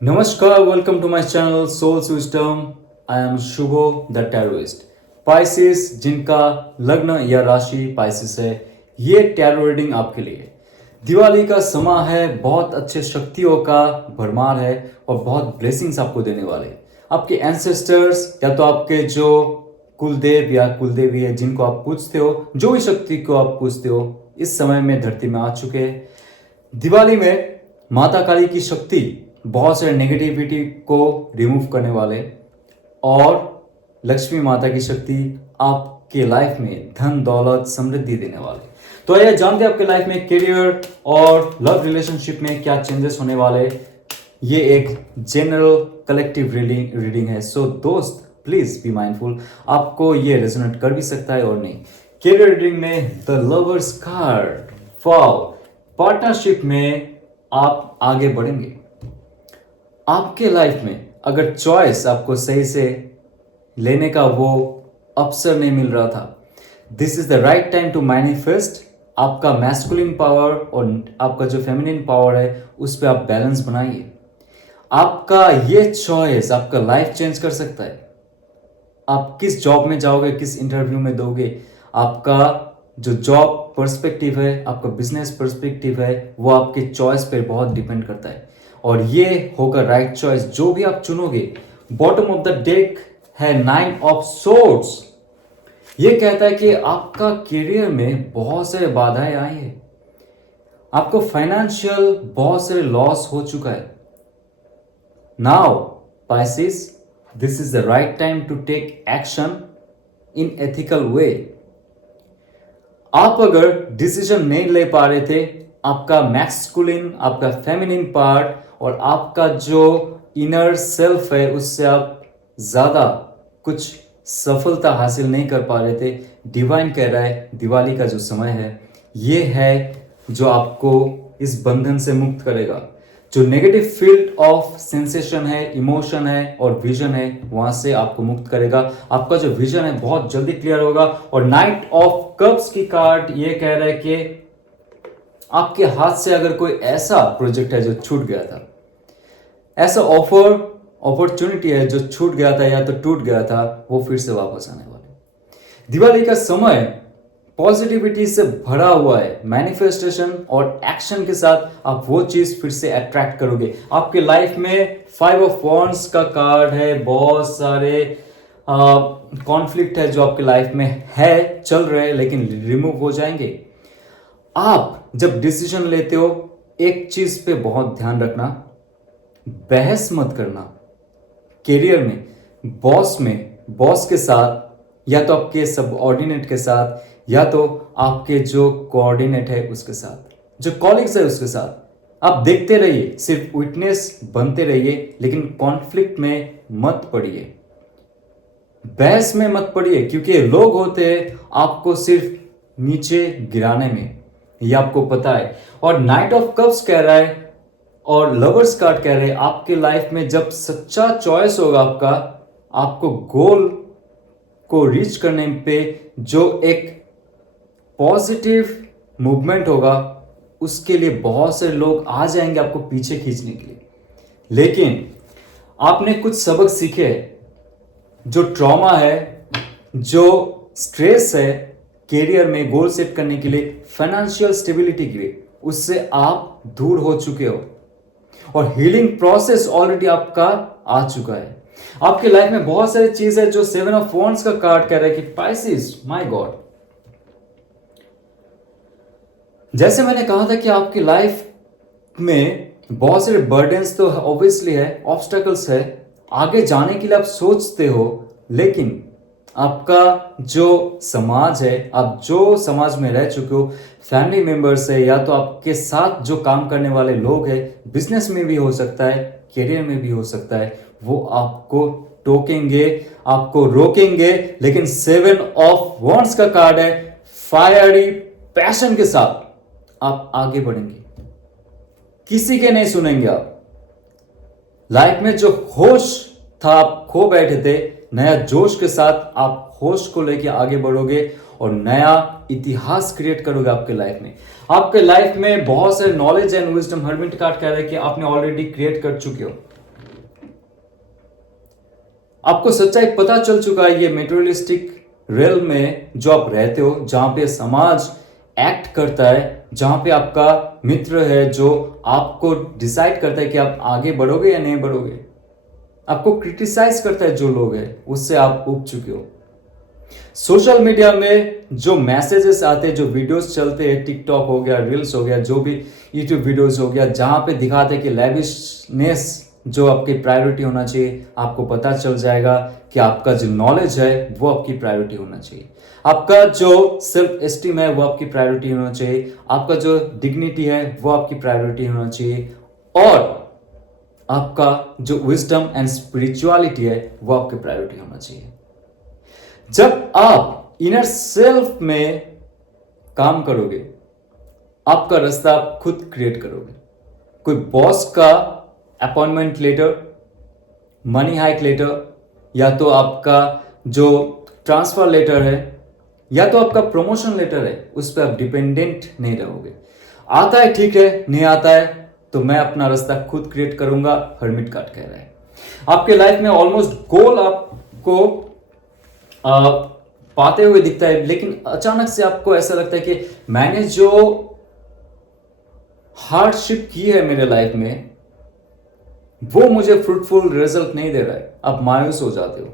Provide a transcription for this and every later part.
नमस्कार, welcome to my channel Souls Wisdom. I am Shubho the tarotist. Pisces जिनका लग्न या राशि पाइसिस है, ये टैरो रीडिंग आपके लिए। दिवाली का समय है, बहुत अच्छे शक्तियों का भरमार है और बहुत ब्लेसिंग्स आपको देने वाले। आपके एंसेस्टर्स या तो आपके जो कुलदेव या कुलदेवी है जिनको आप पूजते हो, जो भी शक्ति को आप पूजते हो, इस समय में धरती में आ चुके हैं। दिवाली में माता काली की शक्ति बहुत सारे नेगेटिविटी को रिमूव करने वाले और लक्ष्मी माता की शक्ति आपके लाइफ में धन दौलत समृद्धि देने वाले। तो आइए जानते हैं आपके लाइफ में करियर और लव रिलेशनशिप में क्या चेंजेस होने वाले। ये एक जनरल कलेक्टिव रीडिंग है, सो दोस्त प्लीज बी माइंडफुल। आपको ये रेजोनेट कर भी सकता है और नहीं। करियर रीडिंग में the lovers card, wow, partnership में आप आगे बढ़ेंगे। आपके लाइफ में अगर चॉइस आपको सही से लेने का वो अवसर नहीं मिल रहा था, this is the right time to manifest. आपका मैस्कुलिन पावर और आपका जो फेमिनिन पावर है उस पर आप बैलेंस बनाइए। आपका ये चॉइस आपका लाइफ चेंज कर सकता है। आप किस जॉब में जाओगे, किस इंटरव्यू में दोगे, आपका जो जॉब पर्सपेक्टिव है, आपका बिजनेस पर्सपेक्टिव है, वो आपके चॉइस पर बहुत डिपेंड करता है और ये होगा राइट चॉइस जो भी आप चुनोगे। बॉटम ऑफ द डेक है 9 ऑफ सोर्ड्स। ये कहता है कि आपका करियर में बहुत सारे बाधाएं आई है, आपको फाइनेंशियल बहुत सारे लॉस हो चुका है। Now Pisces, this is the right time to take action in ethical way. आप अगर डिसीजन नहीं ले पा रहे थे, आपका मैस्कुलिन, आपका फेमिनिन पार्ट और आपका जो इनर सेल्फ है उससे आप ज्यादा कुछ सफलता हासिल नहीं कर पा रहे थे, डिवाइन कह रहा है दिवाली का जो समय है ये है जो आपको इस बंधन से मुक्त करेगा। जो नेगेटिव फील्ड ऑफ सेंसेशन है, इमोशन है और विजन है, वहां से आपको मुक्त करेगा। आपका जो विजन है बहुत जल्दी क्लियर होगा। और नाइट ऑफ कप्स की कार्ड ये कह रहा है कि आपके हाथ से अगर कोई ऐसा प्रोजेक्ट है जो छूट गया था, ऐसा अपॉर्चुनिटी है जो छूट गया था या तो टूट गया था, वो फिर से वापस आने वाले। दिवाली का समय पॉजिटिविटी से भरा हुआ है। मैनिफेस्टेशन और एक्शन के साथ आप वो चीज फिर से अट्रैक्ट करोगे। आपके लाइफ में 5 ऑफ वॉन्ड्स का कार्ड है। बहुत सारे कॉन्फ्लिक्ट है जो आपके लाइफ में है, चल रहे हैं, लेकिन रिमूव हो जाएंगे। आप जब डिसीजन लेते हो एक चीज पे बहुत ध्यान रखना, बहस मत करना। करियर में बॉस के साथ या तो आपके सबऑर्डिनेट के साथ या तो आपके जो कोऑर्डिनेट है उसके साथ, जो कॉलिग्स है उसके साथ आप देखते रहिए, सिर्फ विटनेस बनते रहिए, लेकिन कॉन्फ्लिक्ट में मत पड़िए, बहस में मत पड़िए, क्योंकि लोग होते हैं आपको सिर्फ नीचे गिराने में, ये आपको पता है। और नाइट ऑफ कप्स कह रहा है और लवर्स कार्ड कह रहे हैं आपके लाइफ में जब सच्चा चॉइस होगा आपका, आपको गोल को रीच करने पे जो एक पॉजिटिव मूवमेंट होगा, उसके लिए बहुत सारे लोग आ जाएंगे आपको पीछे खींचने के लिए। लेकिन आपने कुछ सबक सीखे, जो ट्रॉमा है, जो स्ट्रेस है करियर में गोल सेट करने के लिए, फाइनेंशियल स्टेबिलिटी के लिए, उससे आप दूर हो चुके हो और हीलिंग प्रोसेस ऑलरेडी आपका आ चुका है। आपके लाइफ में बहुत सारी चीज है जो 7 ऑफ वॉन्ड्स का कार्ड कह रहा है कि पाइसिस, माय गॉड, जैसे मैंने कहा था कि आपकी लाइफ में बहुत सारे बर्डन्स तो ऑब्वियसली है, ऑब्स्टेकल्स है, आगे जाने के लिए आप सोचते हो, लेकिन आपका जो समाज है, आप जो समाज में रह चुके हो, फैमिली मेंबर्स है या तो आपके साथ जो काम करने वाले लोग हैं, बिजनेस में भी हो सकता है, करियर में भी हो सकता है, वो आपको टोकेंगे, आपको रोकेंगे। लेकिन 7 ऑफ वॉन्ड्स का कार्ड है, फायरी पैशन के साथ आप आगे बढ़ेंगे, किसी के नहीं सुनेंगे। आप लाइफ में जो होश था आप खो बैठे थे, नया जोश के साथ आप होश को लेके आगे बढ़ोगे और नया इतिहास क्रिएट करोगे आपके लाइफ में। आपके लाइफ में बहुत सारे knowledge and wisdom, hermit card कह रहे हैं कि आपने ऑलरेडी क्रिएट कर चुके हो। आपको सच्चाई पता चल चुका है, ये मेटेरियलिस्टिक रेल में जो आप रहते हो, जहां पे समाज एक्ट करता है, जहां पे आपका मित्र है जो आपको डिसाइड करता है कि आप आगे बढ़ोगे या नहीं बढ़ोगे, आपको क्रिटिसाइज करता है जो लोग हैं, उससे आप उब चुके हो। सोशल मीडिया में जो मैसेजेस आते हैं, जो वीडियोस चलते हैं, टिकटॉक हो गया, रील्स हो गया, जो भी यूट्यूब वीडियोस हो गया, जहां पे दिखाते हैं कि लैविशनेस जो आपकी प्रायोरिटी होना चाहिए, आपको पता चल जाएगा कि आपका जो नॉलेज है वो आपकी प्रायोरिटी होना चाहिए, आपका जो सेल्फ एस्टीम है वो आपकी प्रायोरिटी होना चाहिए, आपका जो डिग्निटी है वो आपकी प्रायोरिटी होना चाहिए, और आपका जो विजडम एंड स्पिरिचुअलिटी है वो आपकी प्रायोरिटी होना चाहिए। जब आप इनर सेल्फ में काम करोगे, आपका रास्ता आप खुद क्रिएट करोगे। कोई बॉस का appointment letter, money hike letter, या तो आपका जो ट्रांसफर लेटर है, या तो आपका प्रमोशन लेटर है, उस पर आप डिपेंडेंट नहीं रहोगे। आता है ठीक है, नहीं आता है तो मैं अपना रास्ता खुद क्रिएट करूंगा, हर्मिट कार्ड कह रहा है। आपके लाइफ में ऑलमोस्ट गोल आपको पाते हुए दिखता है, लेकिन अचानक से आपको ऐसा लगता है कि मैंने जो हार्डशिप की है मेरे लाइफ में वो मुझे फ्रूटफुल रिजल्ट नहीं दे रहा है। आप मायूस हो जाते हो,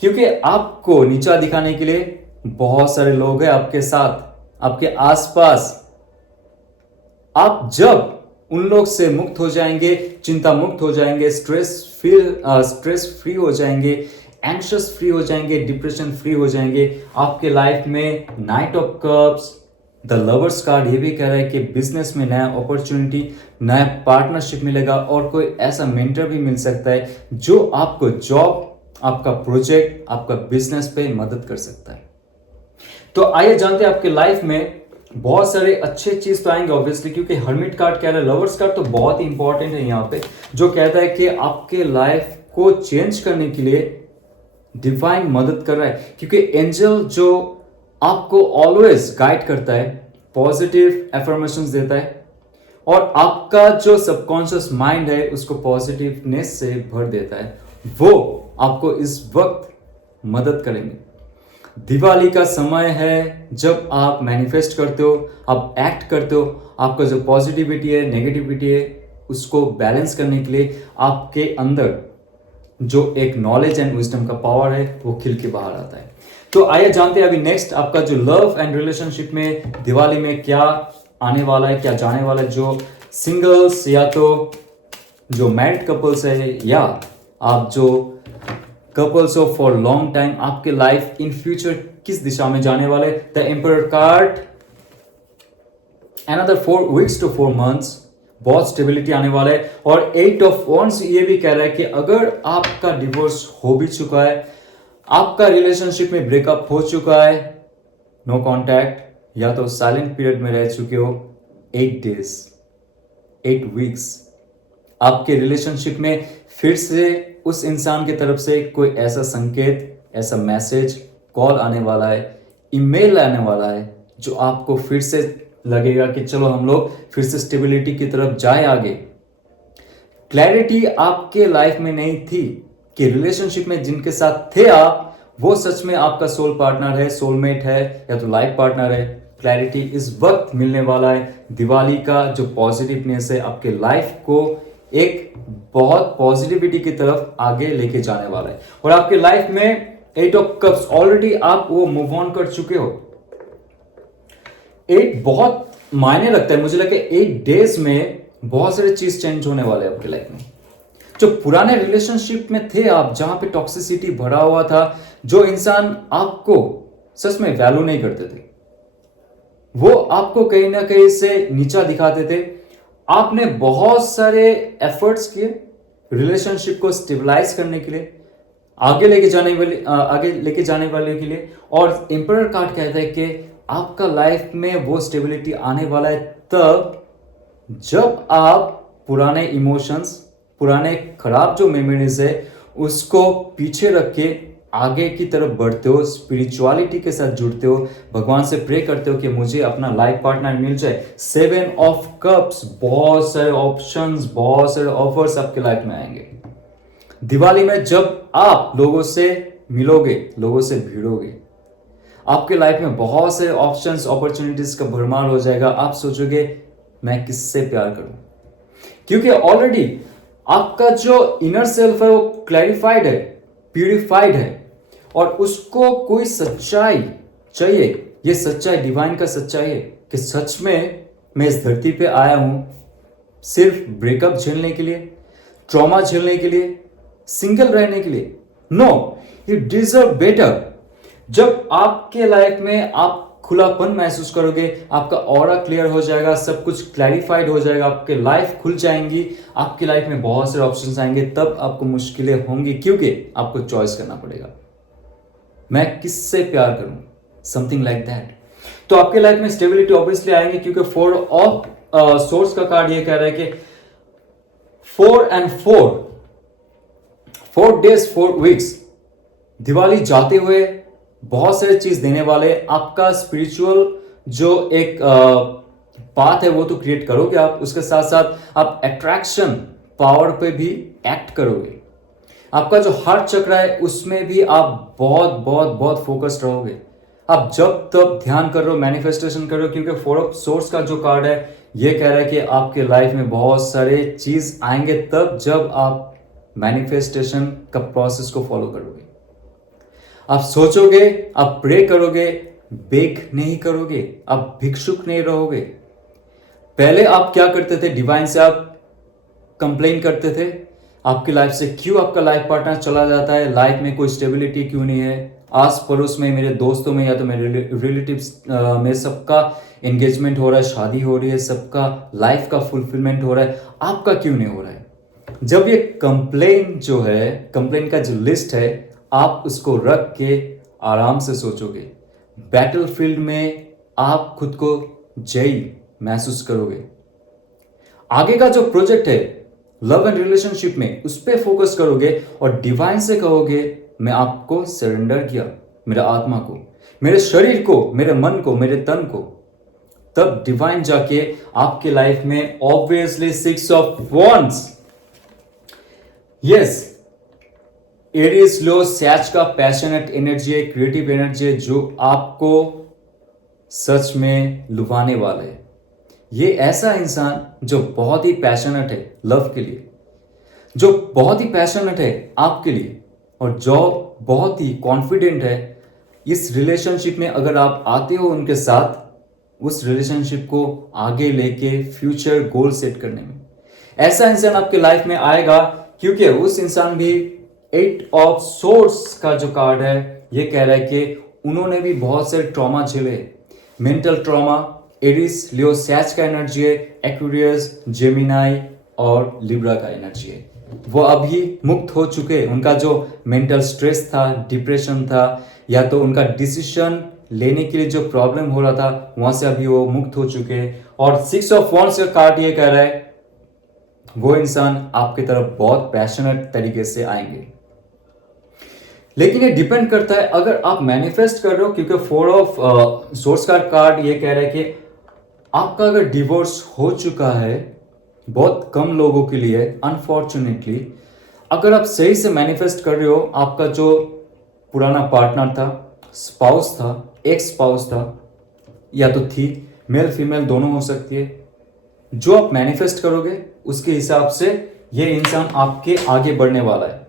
क्योंकि आपको नीचा दिखाने के लिए बहुत सारे लोग हैं आपके साथ, आपके आसपास। आप जब उन लोग से मुक्त हो जाएंगे, चिंता मुक्त हो जाएंगे, स्ट्रेस फ्री हो जाएंगे, एंक्शस फ्री हो जाएंगे, डिप्रेशन फ्री हो जाएंगे, आपके लाइफ में night of cups, the lovers card ये भी कह रहा है कि बिजनेस में नया अपॉर्चुनिटी, नया पार्टनरशिप मिलेगा, और कोई ऐसा मेंटर भी मिल सकता है जो आपको जॉब, आपका प्रोजेक्ट, आपका बिजनेस पे मदद कर सकता है। तो आइए जानते हैं, आपके लाइफ में बहुत सारे अच्छे चीज तो आएंगे ऑब्वियसली, क्योंकि हर्मिट कार्ड कह रहा है, लवर्स कार्ड तो बहुत ही इंपॉर्टेंट है यहाँ पे, जो कहता है कि आपके लाइफ को चेंज करने के लिए डिवाइन मदद कर रहा है, क्योंकि एंजल जो आपको ऑलवेज गाइड करता है, पॉजिटिव एफर्मेशंस देता है, और आपका जो सबकॉन्शियस माइंड है उसको पॉजिटिवनेस से भर देता है, वो आपको इस वक्त मदद करेंगे। दिवाली का समय है जब आप मैनिफेस्ट करते हो, आप एक्ट करते हो, आपका जो पॉजिटिविटी है, नेगेटिविटी है, उसको बैलेंस करने के लिए आपके अंदर जो एक नॉलेज एंड विजडम का पावर है वो खिल के बाहर आता है। तो आइए जानते हैं अभी नेक्स्ट आपका जो लव एंड रिलेशनशिप में दिवाली में क्या आने वाला है, क्या जाने वाला है। जो सिंगल्स या तो जो मैरिड कपल्स है, या आप जो couples of for long time, आपके लाइफ इन फ्यूचर किस दिशा में जाने वाले। The emperor card, another 4 weeks to 4 months, बहुत स्टेबिलिटी आने वाला है। और 8 of Wands ये भी कह रहा है कि अगर आपका डिवोर्स हो भी चुका है, आपका रिलेशनशिप में ब्रेकअप हो चुका है, नो कॉन्टैक्ट, या तो साइलेंट पीरियड में रह चुके हो, 8 days, 8 weeks, आपके रिलेशनशिप में फिर से उस इंसान की तरफ से कोई ऐसा संकेत, ऐसा मैसेज, कॉल आने वाला है, ईमेल आने वाला है, जो आपको फिर से लगेगा कि चलो हम लोग फिर से स्टेबिलिटी की तरफ जाए आगे। क्लैरिटी आपके लाइफ में नहीं थी कि रिलेशनशिप में जिनके साथ थे आप, वो सच में आपका सोल पार्टनर है, सोलमेट है, या तो लाइफ पार्टनर है। क्लैरिटी इस वक्त मिलने वाला है। दिवाली का जो पॉजिटिवनेस है आपके लाइफ को एक बहुत पॉजिटिविटी की तरफ आगे लेके जाने वाला है। और आपके लाइफ में 8 of Cups, ऑलरेडी आप वो मूव ऑन कर चुके हो। 8 बहुत मायने रखता है, मुझे लगता है 8 days में बहुत सारी चीज चेंज होने वाले हैं आपके लाइफ में। जो पुराने रिलेशनशिप में थे आप, जहां पे टॉक्सिसिटी भरा हुआ था, जो इंसान आपको सच में वैल्यू नहीं करते थे, वो आपको कहीं ना कहीं से नीचा दिखाते थे, आपने बहुत सारे एफर्ट्स किए रिलेशनशिप को स्टेबलाइज करने के लिए, आगे लेके जाने वाले के लिए। और एम्परर कार्ड कहता है कि आपका लाइफ में वो स्टेबिलिटी आने वाला है तब जब आप पुराने इमोशंस, पुराने खराब जो मेमोरीज है, उसको पीछे रख के आगे की तरफ बढ़ते हो, स्पिरिचुअलिटी के साथ जुड़ते हो, भगवान से प्रे करते हो कि मुझे अपना लाइफ पार्टनर मिल जाए। 7 of Cups, बहुत सारे ऑप्शंस, बहुत सारे ऑफर्स आपके लाइफ में आएंगे। दिवाली में जब आप लोगों से मिलोगे, लोगों से भिड़ोगे, आपके लाइफ में बहुत से ऑप्शंस, अपॉर्चुनिटीज का भरमार हो जाएगा। आप सोचोगे मैं किससे प्यार करूं, क्योंकि ऑलरेडी आपका जो इनर सेल्फ है वो क्लैरिफाइड है, प्यूरिफाइड है, और उसको कोई सच्चाई चाहिए। ये सच्चाई डिवाइन का सच्चाई है कि सच में मैं इस धरती पे आया हूं सिर्फ ब्रेकअप झेलने के लिए, ट्रॉमा झेलने के लिए, सिंगल रहने के लिए। No, you deserve better. जब आपके लाइफ में आप खुलापन महसूस करोगे, आपका ऑरा क्लियर हो जाएगा, सब कुछ क्लैरिफाइड हो जाएगा, आपके लाइफ खुल जाएंगी, आपकी लाइफ में बहुत सारे ऑप्शंस आएंगे, तब आपको मुश्किलें होंगी, क्योंकि आपको चॉइस करना पड़ेगा मैं किससे प्यार करूं, समथिंग लाइक दैट। तो आपके लाइफ में स्टेबिलिटी ऑब्वियसली आएंगे, क्योंकि 4 ऑफ सोर्स का कार्ड ये कह रहा है कि 4 and 4 4 days 4 weeks, दिवाली जाते हुए बहुत सारे चीज देने वाले। आपका स्पिरिचुअल जो एक पाथ है वो तो क्रिएट करोगे आप, उसके साथ साथ आप अट्रैक्शन पावर पे भी एक्ट करोगे। आपका जो हार्ट चक्र है उसमें भी आप बहुत बहुत बहुत फोकस्ड रहोगे। आप जब तब ध्यान कर रहे हो, मैनिफेस्टेशन कर रहे हो, क्योंकि 4 ऑफ सोर्स का जो कार्ड है ये कह रहा है कि आपके लाइफ में बहुत सारे चीज आएंगे तब जब आप मैनिफेस्टेशन का प्रोसेस को फॉलो करोगे। आप सोचोगे, आप प्रे करोगे, बेक नहीं करोगे, आप भिक्षुक नहीं रहोगे। पहले आप क्या करते थे, डिवाइन से आप कंप्लेन करते थे आपकी लाइफ से, क्यों आपका लाइफ पार्टनर चला जाता है, लाइफ में कोई स्टेबिलिटी क्यों नहीं है, आस पड़ोस में मेरे दोस्तों में या तो मेरे रिलेटिव्स में सबका एंगेजमेंट हो रहा है, शादी हो रही है, सबका लाइफ का फुलफिलमेंट हो रहा है, आपका क्यों नहीं हो रहा है। जब ये कंप्लेन जो है, कंप्लेन का जो लिस्ट है, आप उसको रख के आराम से सोचोगे, बैटलफील्ड में आप खुद को जयी महसूस करोगे। आगे का जो प्रोजेक्ट है लव एंड रिलेशनशिप में, उस पर फोकस करोगे और डिवाइन से कहोगे मैं आपको सरेंडर किया, मेरे आत्मा को, मेरे शरीर को, मेरे मन को, मेरे तन को। तब डिवाइन जाके आपके लाइफ में obviously 6 of wands, yes, Aries लो सैच का पैशनेट एनर्जी है, क्रिएटिव एनर्जी है, जो आपको सच में लुभाने वाला है। ये ऐसा इंसान जो बहुत ही पैशनेट है लव के लिए, जो बहुत ही पैशनेट है आपके लिए, और जो बहुत ही कॉन्फिडेंट है इस रिलेशनशिप में। अगर आप आते हो उनके साथ, उस रिलेशनशिप को आगे लेके फ्यूचर गोल सेट करने में, ऐसा इंसान आपके लाइफ में आएगा, क्योंकि उस इंसान भी 8 ऑफ सोर्स का जो कार्ड है ये कह रहा है कि उन्होंने भी बहुत सारे ट्रॉमा झेले, mental trauma. Aries Leo Sachs का एनर्जी है, एक्वेरियस, जेमिनाई और लिब्रा का एनर्जी है। वो अभी मुक्त हो चुके हैं। उनका जो मेंटल स्ट्रेस था, डिप्रेशन था, या तो उनका डिसीजन लेने के लिए जो प्रॉब्लम हो रहा था, वहां से अभी वो मुक्त हो चुके हैं। और 6 ऑफ वॉन्ड्स का कार्ड ये कह रहा है वो इंसान आपकी तरफ बहुत पैशनेट तरीके से आएंगे। लेकिन ये डिपेंड करता है अगर आप मैनिफेस्ट कर रहे हो, क्योंकि 4 ऑफ सोर्स का कार्ड ये कह रहा है कि आपका अगर डिवोर्स हो चुका है, बहुत कम लोगों के लिए अनफॉर्चुनेटली, अगर आप सही से मैनिफेस्ट कर रहे हो, आपका जो पुराना पार्टनर था, स्पाउस था, एक्स स्पाउस था, या तो थी, मेल फीमेल दोनों हो सकती है, जो आप मैनिफेस्ट करोगे उसके हिसाब से ये इंसान आपके आगे बढ़ने वाला है।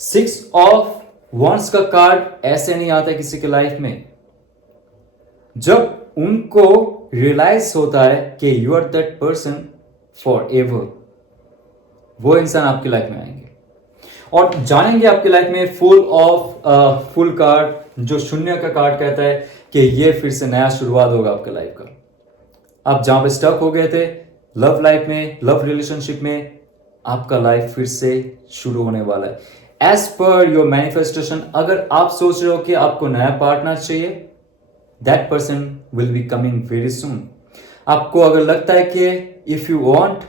6 ऑफ वॉन्ड्स का कार्ड ऐसे नहीं आता है किसी के लाइफ में। जब उनको रियलाइज होता है कि you are that person for ever, वो इंसान आपकी लाइफ में आएंगे और जानेंगे आपकी लाइफ में फुल कार्ड, जो शून्य का कार्ड कहता है कि ये फिर से नया शुरुआत होगा आपके लाइफ का। आप जहां पे स्टक हो गए थे लव लाइफ में, लव रिलेशनशिप में, आपका लाइफ फिर से शुरू होने वाला है एज पर योर मैनिफेस्टेशन। अगर आप सोच रहे हो कि आपको नया पार्टनर चाहिए, that person will be coming very soon. आपको अगर लगता है कि if you want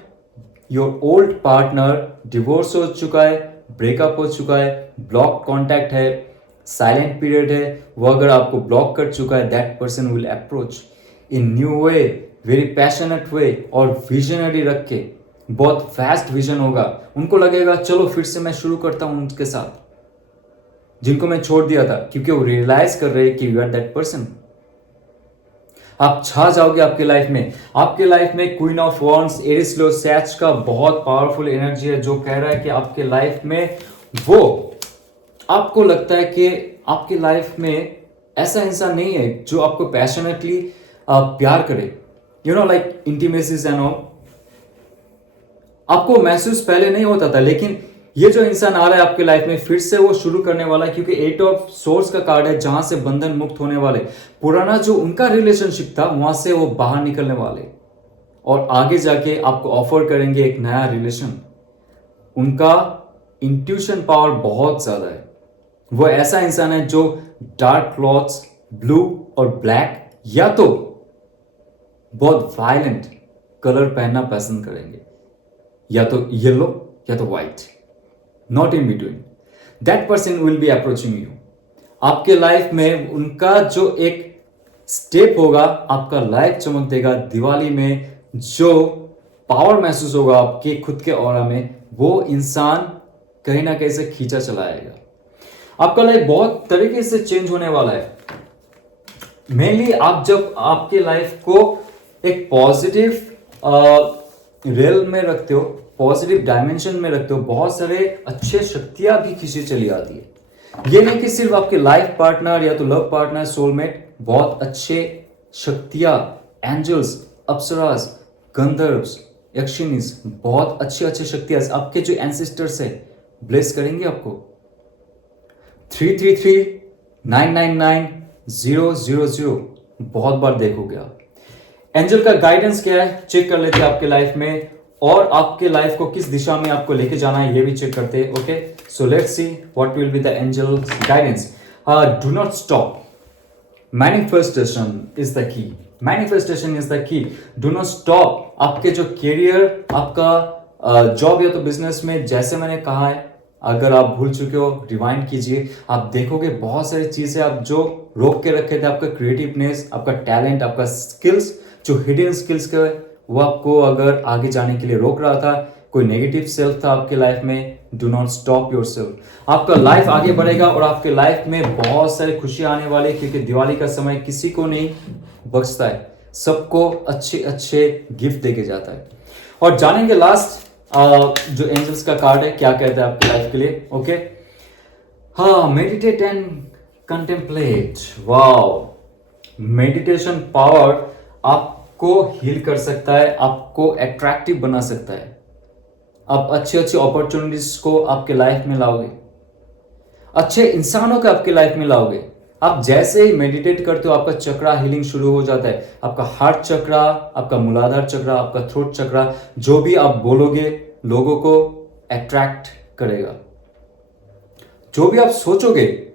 your old partner, divorce हो चुका है, ब्रेकअप हो चुका है, ब्लॉक कॉन्टैक्ट है, साइलेंट पीरियड है, वो अगर आपको ब्लॉक कर चुका है, that person will approach in new way, very passionate way और विजनरी रख के बहुत फास्ट विजन होगा, उनको लगेगा चलो फिर से मैं शुरू करता हूं उनके साथ जिनको मैं छोड़ दिया था, क्योंकि वो रियलाइज कर रहे हैं कि यू आर दैट पर्सन। आप छा जाओगे आपके लाइफ में। आपके लाइफ में क्वीन ऑफ वॉन्ड्स, एरिस लो, सैच का बहुत पावरफुल एनर्जी है जो कह रहा है कि आपके लाइफ में वो, आपको लगता है कि आपकी लाइफ में ऐसा इंसान नहीं है जो आपको पैशनेटली प्यार करे, you know like intimacies and all. आपको महसूस पहले नहीं होता था, लेकिन ये जो इंसान आ रहा है आपके लाइफ में फिर से वो शुरू करने वाला है, क्योंकि 8 ऑफ सोर्स का कार्ड है जहां से बंधन मुक्त होने वाले। पुराना जो उनका रिलेशनशिप था वहां से वो बाहर निकलने वाले और आगे जाके आपको ऑफर करेंगे एक नया रिलेशन। उनका इंट्यूशन पावर बहुत ज्यादा है। वो ऐसा इंसान है जो डार्क क्लॉथ्स, ब्लू और ब्लैक या तो बहुत वायलेंट कलर पहनना पसंद करेंगे, या तो येलो या तो white, not in between. That person will B approaching you. आपके लाइफ में उनका जो एक स्टेप होगा, आपका लाइफ चमक देगा। दिवाली में जो पावर महसूस होगा आपके खुद के ऑरा में, वो इंसान कहीं ना कहीं से खींचा चला आएगा। आपका लाइफ बहुत तरीके से चेंज होने वाला है। मेनली आप जब आपके लाइफ को एक पॉजिटिव रियल में रखते हो, पॉजिटिव डायमेंशन में रखते हो, बहुत सारे अच्छे शक्तियां भी खींची चली आती है। ये नहीं कि सिर्फ आपके लाइफ पार्टनर या तो लव पार्टनर, सोलमेट, बहुत अच्छे शक्तियां, एंजल्स, अप्सरास, गंधर्व्स, यक्षिनीज, बहुत अच्छे अच्छे शक्तियां आपके जो एंसेस्टर्स है ब्लेस करेंगे आपको। 333-999-000 बहुत बार देखोगे आप। एंजल का गाइडेंस क्या है चेक कर लेते हैं आपके लाइफ में, और आपके लाइफ को किस दिशा में आपको लेके जाना है ये भी चेक करते हैं। Okay, so let's see what will be the angel guidance. Do not stop, manifestation is the key, manifestation is the key. Do not stop. आपके जो कैरियर, आपका जॉब या तो बिजनेस में, जैसे मैंने कहा है, अगर आप भूल चुके हो रिवाइंड कीजिए, आप देखोगे बहुत सारी चीजें आप जो रोक के रखे थे, आपका क्रिएटिवनेस, आपका टैलेंट, आपका स्किल्स, जो हिडन स्किल्स का वो आपको अगर आगे जाने के लिए रोक रहा था, कोई नेगेटिव सेल्फ था आपके लाइफ में, do not stop your self. आपका लाइफ आगे बढ़ेगा और आपके लाइफ में बहुत सारी खुशियां आने वाली, क्योंकि दिवाली का समय किसी को नहीं बचता है, सबको अच्छे अच्छे गिफ्ट देके जाता है। और जानेंगे लास्ट जो एंजल्स का कार्ड है क्या कहता है आपकी लाइफ के लिए। ओके, हाँ, meditate and contemplate. Wow, meditation power आपको हील कर सकता है, आपको अट्रैक्टिव बना सकता है। आप अच्छे अच्छे अपॉर्चुनिटीज को आपके लाइफ में लाओगे, अच्छे इंसानों को आपके लाइफ में लाओगे। आप जैसे ही मेडिटेट करते हो आपका चक्रा हीलिंग शुरू हो जाता है। आपका हार्ट चक्रा, आपका मूलाधार चक्रा, आपका थ्रोट चक्रा, जो भी आप बोलोगे लोगों को अट्रैक्ट करेगा। जो भी आप सोचोगे,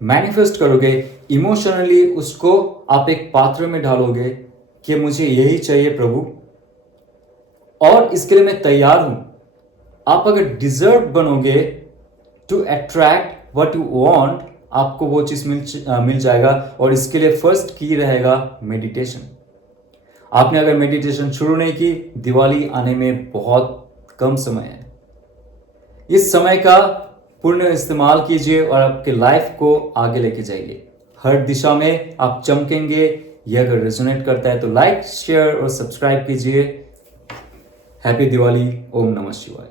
मैनिफेस्ट करोगे, इमोशनली उसको आप एक पात्र में डालोगे कि मुझे यही चाहिए प्रभु और इसके लिए मैं तैयार हूं। आप अगर डिजर्व बनोगे to attract what you want, आपको वो चीज मिल जाएगा। और इसके लिए फर्स्ट की रहेगा मेडिटेशन। आपने अगर मेडिटेशन शुरू नहीं की, दिवाली आने में बहुत कम समय है। इस समय का पूर्ण इस्तेमाल कीजिए और आपके लाइफ को आगे लेके जाइए। हर दिशा में आप चमकेंगे। ये अगर रेजोनेट करता है तो लाइक, शेयर और सब्सक्राइब कीजिए। हैप्पी दिवाली। ओम नमः शिवाय।